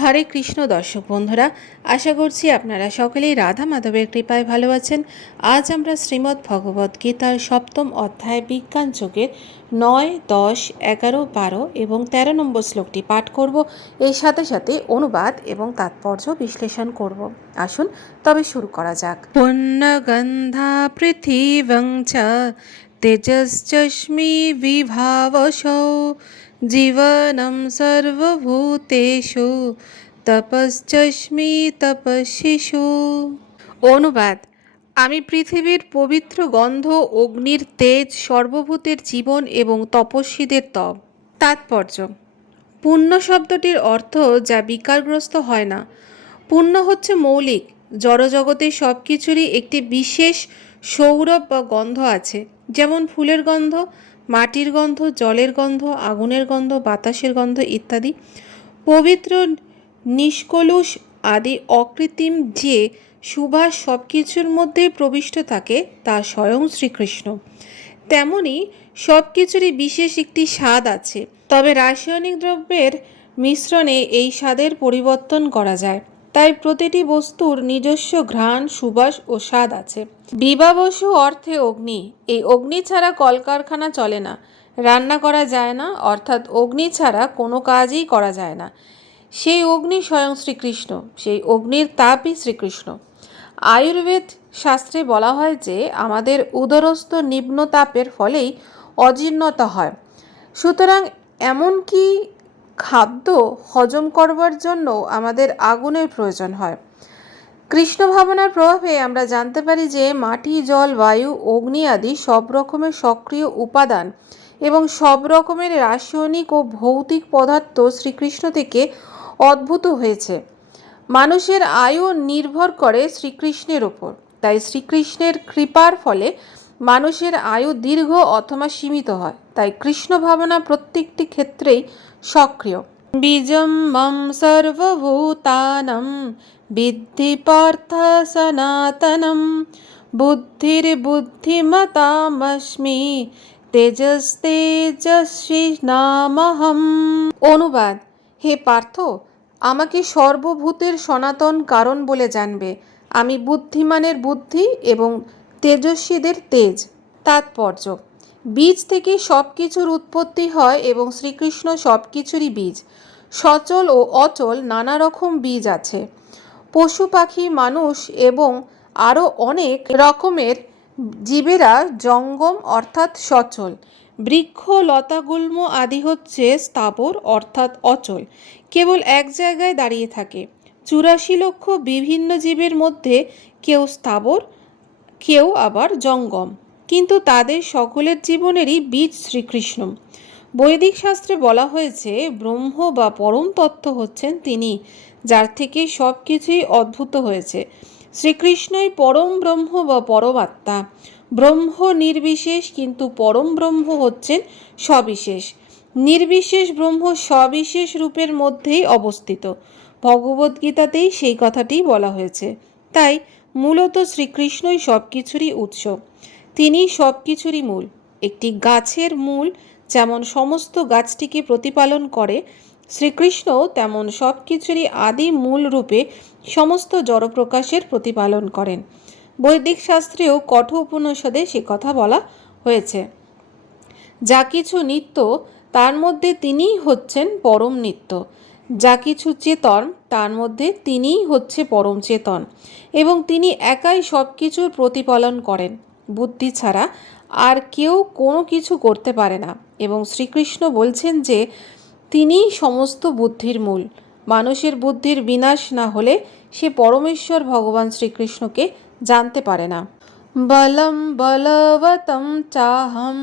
হরে কৃষ্ণ দর্শক বন্ধুরা, আশা করছি আপনারা সকলেই রাধা মাধবের কৃপায় ভালো আছেন। আজ আমরা শ্রীমদ্ ভগবদ গীতার সপ্তম অধ্যায় বিজ্ঞান যোগের নয়, দশ, এগারো, বারো এবং তেরো নম্বর শ্লোকটি পাঠ করব। এর সাথে সাথে অনুবাদ এবং তাৎপর্য বিশ্লেষণ করব। আসুন তবে শুরু করা যাক। পুণ্যগন্ধা পৃথিবং চ তেজশ্চস্মি বিভাবসৌ জীবনম সর্বভূতেষু তপশ্চস্মি তপস্বিষু অনুবাদ, আমি পৃথিবীর পবিত্র গন্ধ, অগ্নির তেজ, সর্বভূতের জীবন এবং তপস্বীদের তপ। তাৎপর্য, পুণ্য শব্দটির অর্থ যা বিকারগ্রস্ত হয় না। পুণ্য হচ্ছে মৌলিক, জড়জগতের সব কিছুরই একটি বিশেষ সৌরভ বা গন্ধ আছে। যেমন ফুলের গন্ধ মাটির গন্ধ, জলের গন্ধ, আগুনের গন্ধ, বাতাসের গন্ধ ইত্যাদি। পবিত্র নিষ্কলুষ আদি অকৃত্রিম যে সুবাস সব কিছুর মধ্যে প্রবিষ্ট থাকে, তা স্বয়ং শ্রীকৃষ্ণ। তেমনি সব কিছুরই বিশেষ একটি স্বাদ আছে। তবে রাসায়নিক দ্রব্যের মিশ্রণে এই স্বাদের পরিবর্তন করা যায়। তাই প্রতিটি বস্তুর নিজস্ব ঘ্রাণ, সুবাস ও স্বাদ আছে। বিবাবসু অর্থে অগ্নি। এই অগ্নি ছাড়া কলকারখানা চলে না। রান্না করা যায় না, অর্থাৎ অগ্নি ছাড়া কোনো কাজই করা যায় না। সেই অগ্নি স্বয়ং শ্রীকৃষ্ণ, সেই অগ্নির তাপই শ্রীকৃষ্ণ। আয়ুর্বেদ শাস্ত্রে বলা হয় যে, আমাদের উদরস্থ নিম্ন তাপের ফলেই অজীর্ণতা হয়। সুতরাং এমনকি খাদ্য হজম করবার জন্য আমাদের আগুনের প্রয়োজন হয়। কৃষ্ণ ভাবনার প্রভাবে আমরা জানতে পারি যে মাটি, জল, বায়ু, অগ্নি আদি সব রকমের সক্রিয় উপাদান এবং সব রকমের রাসায়নিক ও ভৌতিক পদার্থ শ্রীকৃষ্ণ থেকে অদ্ভুত হয়েছে। মানুষের আয়ু নির্ভর করে শ্রীকৃষ্ণের ওপর তাই শ্রীকৃষ্ণের কৃপার ফলে মানুষের আয়ু দীর্ঘ অথবা সীমিত হয়, তাই কৃষ্ণ ভাবনা প্রত্যেকটি ক্ষেত্রেই সক্রিয়। বীজম মম সর্বভূতানম বিদ্ধি পার্থ সনাতনম। বুদ্ধির বুদ্ধিমতামস্মি তেজস্তেজস্বী নামহম। অনুবাদ, হে পার্থ, আমাকে সর্বভূতের সনাতন কারণ বলে জানবে। আমি বুদ্ধিমানের বুদ্ধি এবং তেজস্বীদের তেজ, তাৎপর্য। বীজ থেকে সব কিছুর উৎপত্তি হয় এবং শ্রীকৃষ্ণ সব কিছুরই বীজ। সচল ও অচল নানা রকম বীজ আছে। পশু পাখি, মানুষ এবং আরও অনেক রকমের জীবেরা জঙ্গম অর্থাৎ সচল। বৃক্ষ, লতাগুল্ম আদি হচ্ছে স্থাবর অর্থাৎ অচল। কেবল এক জায়গায় দাঁড়িয়ে থাকে। চুরাশি লক্ষ বিভিন্ন জীবের মধ্যে কেউ স্থাবর কেউ আবার জঙ্গম। কিন্তু তাদের সকলের জীবনেরই বীজ শ্রীকৃষ্ণ। বৈদিক শাস্ত্রে বলা হয়েছে, ব্রহ্ম বা পরম তত্ত্ব হচ্ছেন তিনি, যার থেকে সব কিছুই অদ্ভুত হয়েছে। শ্রীকৃষ্ণই পরম ব্রহ্ম বা পরমাত্মা। ব্রহ্ম নির্বিশেষ, কিন্তু পরম ব্রহ্ম হচ্ছেন সবিশেষ। নির্বিশেষ ব্রহ্ম সবিশেষ রূপের মধ্যেই অবস্থিত। ভগবদ্গীতাতেই সেই কথাটি বলা হয়েছে। তাই মূলত শ্রীকৃষ্ণই সব কিছুরই উৎস। তিনি সব কিছুরই মূল। একটি গাছের মূল যেমন সমস্ত গাছটিকে প্রতিপালন করে শ্রীকৃষ্ণ তেমন সব কিছুরই আদি মূল রূপে সমস্ত জড়প্রকাশের প্রতিপালন করেন। বৈদিক শাস্ত্রেও কঠ উপনিষদে সে কথা বলা হয়েছে। যা কিছু নিত্য, তার মধ্যে তিনিই হচ্ছেন পরম নিত্য। যা কিছু চেতন, তার মধ্যে তিনিই হচ্ছে পরম চেতন এবং তিনি একাই সব কিছুর প্রতিপালন করেন। বুদ্ধি ছাড়া আর কেউ কোনো কিছু করতে পারে না এবং শ্রীকৃষ্ণ বলছেন যে, তিনিই সমস্ত বুদ্ধির মূল। মানুষের বুদ্ধির বিনাশ না হলে সে পরমেশ্বর ভগবান শ্রীকৃষ্ণকে জানতে পারে না। বলম বলবতম চাহম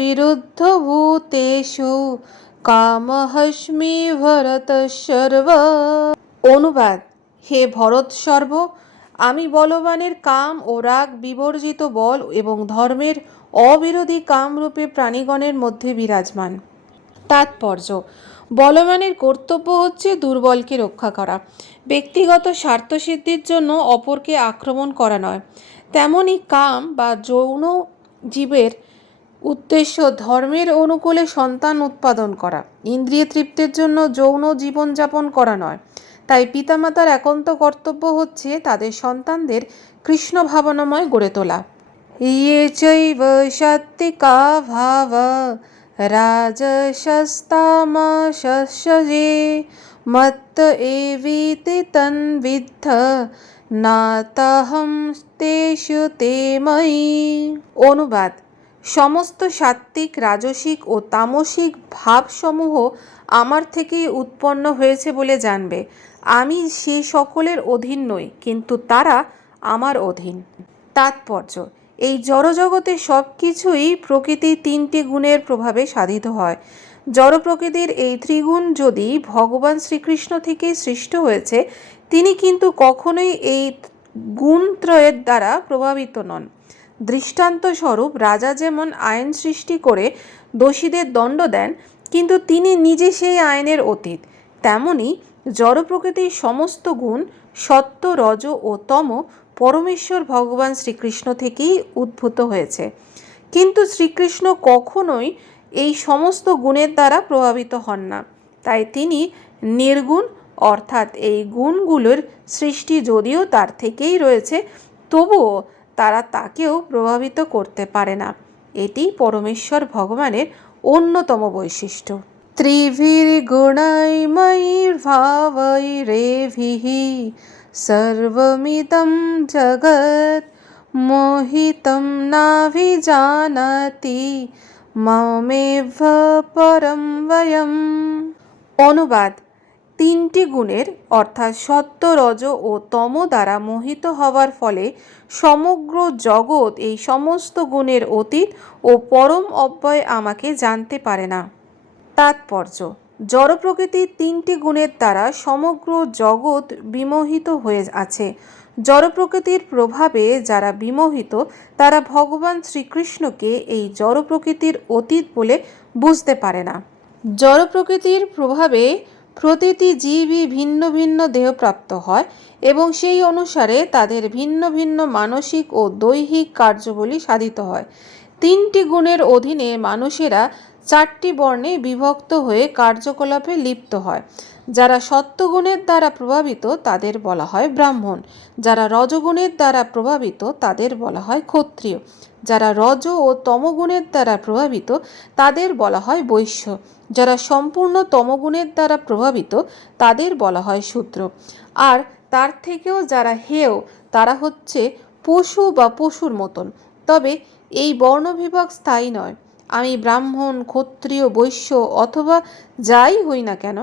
বিরুদ্ধ ভূতেষু কামহস্মি ভরত সর্ব অনুবাদ, হে ভরত সর্ব, আমি বলবানের কাম ও রাগ বিবর্জিত বল এবং ধর্মের অবিরোধী কামরূপে প্রাণীগণের মধ্যে বিরাজমান। তাৎপর্য, বলবানের কর্তব্য হচ্ছে দুর্বলকে রক্ষা করা। ব্যক্তিগত স্বার্থসিদ্ধির জন্য অপরকে আক্রমণ করা নয়। তেমনই কাম বা যৌন জীবের উদ্দেশ্য ধর্মের অনুকূলে সন্তান উৎপাদন করা। ইন্দ্রিয় তৃপ্তির জন্য যৌন জীবনযাপন করা নয়। তাই পিতামাতার একান্ত কর্তব্য হচ্ছে তাদের সন্তানদের কৃষ্ণ ভাবনাময় গড়ে তোলা। ইয়ে চৈব সত্তিকা ভাব রাজশস্তামশস্যজে মত্ত এবিতি তন্বিদ্ধ নাতহম তেষু তে অনুবাদ, সমস্ত সাত্ত্বিক, রাজসিক ও তামসিক ভাবসমূহ আমার থেকেই উৎপন্ন হয়েছে বলে জানবে। আমি সে সকলের অধীন নই, কিন্তু তারা আমার অধীন। তাৎপর্য এই জড়জগতে সব কিছুই প্রকৃতির তিনটি গুণের প্রভাবে সাধিত হয়। জড় প্রকৃতির এই ত্রিগুণ যদি ভগবান শ্রীকৃষ্ণ থেকেই সৃষ্ট হয়েছে, তিনি কিন্তু কখনোই এই গুণত্রয়ের দ্বারা প্রভাবিত নন। দৃষ্টান্ত স্বরূপ রাজা যেমন আইন সৃষ্টি করে দোষীদের দণ্ড দেন, কিন্তু তিনি নিজে সেই আইনের অতীত। তেমনি জড় প্রকৃতির সমস্ত গুণ সত্য, রজ ও তম পরমেশ্বর ভগবান শ্রীকৃষ্ণ থেকেই উদ্ভূত হয়েছে। কিন্তু শ্রীকৃষ্ণ কখনোই এই সমস্ত গুণের দ্বারা প্রভাবিত হন না। তাই তিনি নির্গুণ, অর্থাৎ এই গুণগুলোর সৃষ্টি যদিও তার থেকেই রয়েছে, তবুও তারা তাকেও প্রভাবিত করতে পারে না। এটি পরমেশ্বর ভগবানের অন্যতম বৈশিষ্ট্য। ত্রিভির্গুণৈর্ভাবৈরেভিः सर्वमिदं जगत् मोहितं नाभिजानाति মমেভ পরম বয়ম অনুবাদ তিনটি গুণের অর্থাৎ সত্য রজ ও তম দ্বারা মোহিত হওয়ার ফলে সমগ্র জগৎ এই সমস্ত গুণের অতীত ও পরম অব্যয় আমাকে জানতে পারে না তাৎপর্য জড় প্রকৃতির তিনটি গুণের দ্বারা সমগ্র জগৎ বিমোহিত হয়ে আছে। জড় প্রকৃতির প্রভাবে যারা বিমোহিত, তারা ভগবান শ্রীকৃষ্ণকে এই জড় প্রকৃতির অতীত বলে বুঝতে পারে না। জড় প্রকৃতির প্রভাবে প্রতিটি জীবই ভিন্ন ভিন্ন দেহপ্রাপ্ত হয় এবং সেই অনুসারে তাদের ভিন্ন ভিন্ন মানসিক ও দৈহিক কার্যবলী সাধিত হয়। তিনটি গুণের অধীনে মানুষেরা চারটি বর্ণে বিভক্ত হয়ে কার্যকলাপে লিপ্ত হয়। যারা সত্যগুণের দ্বারা প্রভাবিত, তাদের বলা হয় ব্রাহ্মণ। যারা রজগুণের দ্বারা প্রভাবিত, তাদের বলা হয় ক্ষত্রিয়। যারা রজ ও তমগুণের দ্বারা প্রভাবিত, তাদের বলা হয় বৈশ্য। যারা সম্পূর্ণ তমগুণের দ্বারা প্রভাবিত, তাদের বলা হয় শূদ্র। আর তার থেকেও যারা হেয়, তারা হচ্ছে পশু বা পশুর মতন। তবে এই বর্ণবিভাগ স্থায়ী নয়। আমি ব্রাহ্মণ, ক্ষত্রিয়, বৈশ্য অথবা যাই হই না কেন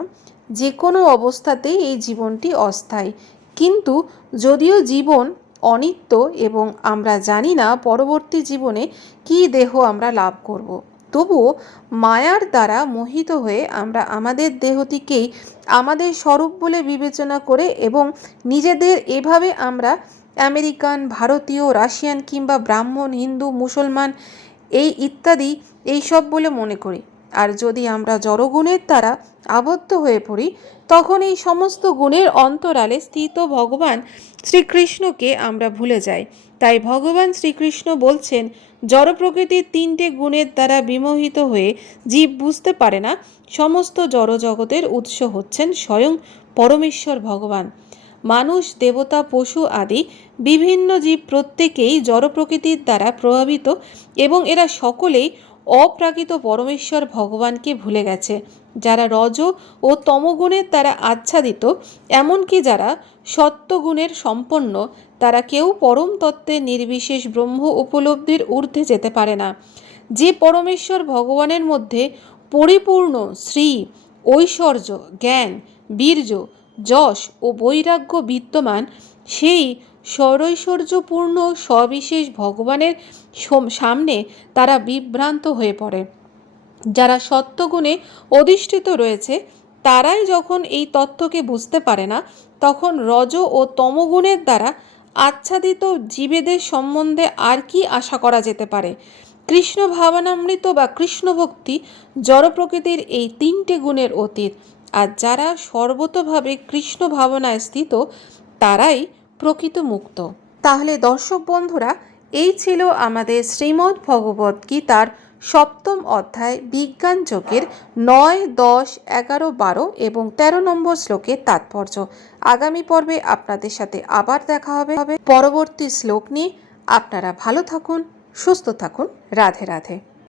যে কোনো অবস্থাতেই এই জীবনটি অস্থায়ী কিন্তু যদিও জীবন অনিত্য এবং আমরা জানি না পরবর্তী জীবনে কী দেহ আমরা লাভ করব। তবুও মায়ার দ্বারা মোহিত হয়ে আমরা আমাদের দেহটিকেই আমাদের স্বরূপ বলে বিবেচনা করে এবং নিজেদের এভাবে আমরা আমেরিকান, ভারতীয়, রাশিয়ান কিংবা ব্রাহ্মণ, হিন্দু, মুসলমান এই ইত্যাদি এইসব বলে মনে করি। আর যদি আমরা জড়গুণের দ্বারা আবদ্ধ হয়ে পড়ি, তখন এই সমস্ত গুণের অন্তরালে স্থিত ভগবান শ্রীকৃষ্ণকে আমরা ভুলে যাই। তাই ভগবান শ্রীকৃষ্ণ বলছেন, জড় প্রকৃতির তিনটে গুণের দ্বারা বিমোহিত হয়ে জীব বুঝতে পারে না। সমস্ত জড়জগতের উৎস হচ্ছেন স্বয়ং পরমেশ্বর ভগবান। মানুষ, দেবতা, পশু আদি বিভিন্ন জীব প্রত্যেকেই জড় প্রকৃতির দ্বারা প্রভাবিত এবং এরা সকলেই অপ্রাকৃত পরমেশ্বর ভগবানকে ভুলে গেছে। যারা রজ ও তমগুণের দ্বারা আচ্ছাদিত, এমনকি যারা সত্যগুণের সম্পন্ন, তারা কেউ পরম তত্ত্বের নির্বিশেষ ব্রহ্ম উপলব্ধির ঊর্ধ্বে যেতে পারে না। যে পরমেশ্বর ভগবানের মধ্যে পরিপূর্ণ শ্রী, ঐশ্বর্য, জ্ঞান, বীর্য যশ ও বৈরাগ্য বিদ্যমান, সেই সরৈশ্বর্যপূর্ণ সবিশেষ ভগবানের সামনে তারা বিভ্রান্ত হয়ে পড়ে। যারা সত্যগুণে অধিষ্ঠিত রয়েছে, তারাই যখন এই তত্ত্বকে বুঝতে পারে না, তখন রজ ও তমগুণের দ্বারা আচ্ছাদিত জীবেদের সম্বন্ধে আর কি আশা করা যেতে পারে? কৃষ্ণ ভাবনামৃত বা কৃষ্ণ ভক্তি জড় প্রকৃতির এই তিনটে গুণের অতীত। আর যারা সর্বতভাবে কৃষ্ণ ভাবনায় স্থিত, তারাই প্রকৃত মুক্ত। তাহলে দর্শক বন্ধুরা, এই ছিল আমাদের শ্রীমদ্ ভগবত গীতার সপ্তম অধ্যায় বিজ্ঞান যোগের নয়, দশ, এগারো, বারো এবং তেরো নম্বর শ্লোকের তাৎপর্য। আগামী পর্বে আপনাদের সাথে আবার দেখা হবে হবে। পরবর্তী শ্লোক নিয়ে আপনারা ভালো থাকুন, সুস্থ থাকুন। রাধে রাধে।